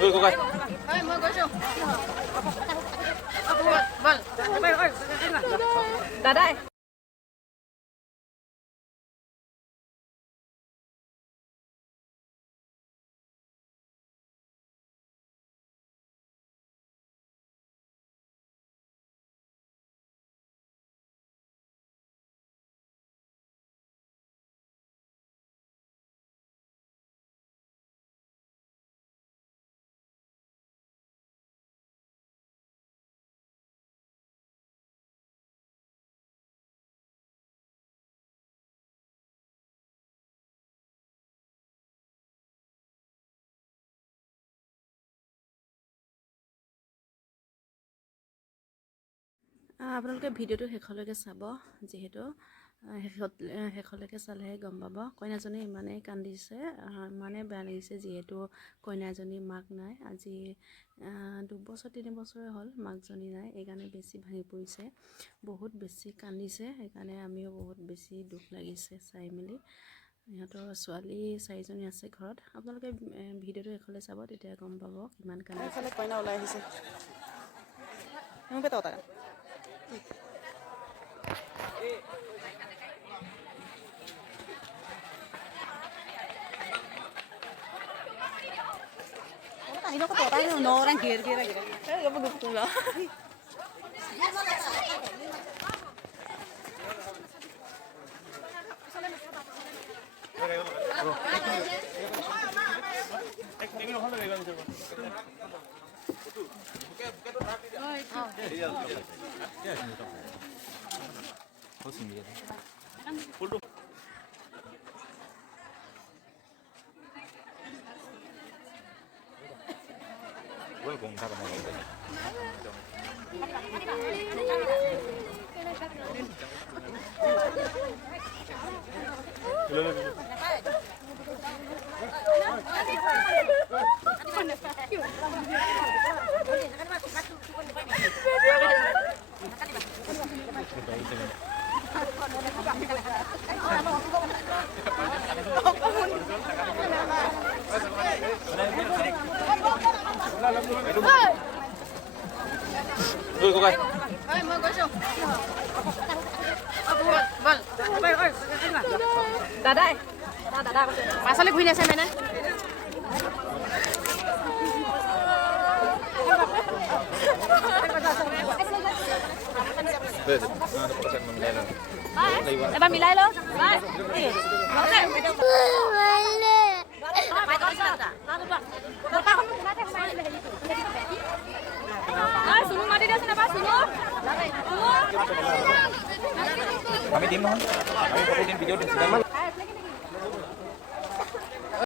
Thôi cô coi. Mời cô chú. Vâng. Đã đây. আপোনালোকে ভিডিঅ'টো শেষলৈকে চাব যিহেতু শেষলৈকে চালেহে গম পাব কইনাজনী ইমানেই কান্দিছে ইমানেই বেয়া লাগিছে যিহেতু কইনাজনী মাক নাই আজি 2 বছৰ 3 বছৰে হ'ল মাকজনী নাই এইকাৰণে বেছি ভাঙি পৰিছে বহুত বেছি কান্দিছে সেইকাৰণে আমিও বহুত বেছি দুখ লাগিছে চাই মেলি ইহঁতৰ ছোৱালী 4জনী আছে ঘৰত আপোনালোকে ভিডিঅ'টো শেষলৈ চাব তেতিয়া গম পাব কিমান কান্দিছে কইনা ওলাই আহিছে মোক বেটা Ini kok totalnya orang kira-kira gitu. Saya enggak begitu lah. Cùng sao mà Thôi cô coi. Mời cô chú. Vâng. Đã đây. Đã. Pasal gue nasi mana? Ada perasaan memilih lo. Em milai lo. Baik. Kami tim non. Kami fokusin video dan sedang.